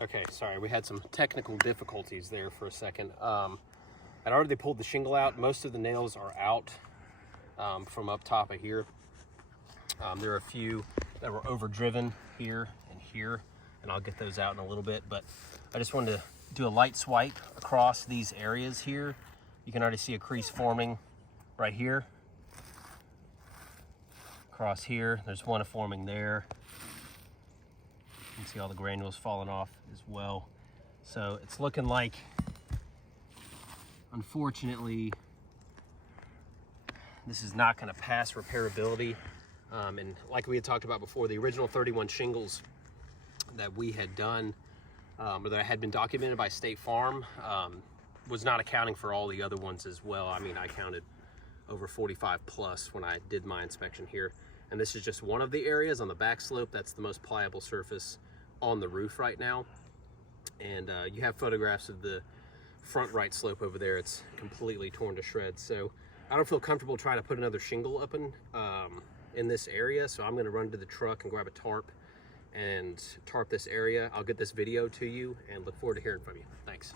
Okay, sorry, we had some technical difficulties there for a second. I'd already pulled the shingle out. Most of the nails are out from up top of here. There are a few that were overdriven here and here, and I'll get those out in a little bit, but I just wanted to do a light swipe across these areas here. You can already see a crease forming right here. Across here, there's one forming there. You can see all the granules falling off as well. So it's looking like, unfortunately, this is not going to pass repairability. And like we had talked about before, the original 31 shingles that we had done, or that had been documented by State Farm, was not accounting for all the other ones as well. I mean, I counted over 45 plus when I did my inspection here. And this is just one of the areas on the back slope. That's the most pliable surface on the roof right now. And you have photographs of the front right slope over there. It's completely torn to shreds. So I don't feel comfortable trying to put another shingle up in this area. So I'm gonna run to the truck and grab a tarp and tarp this area. I'll get this video to you and look forward to hearing from you. Thanks.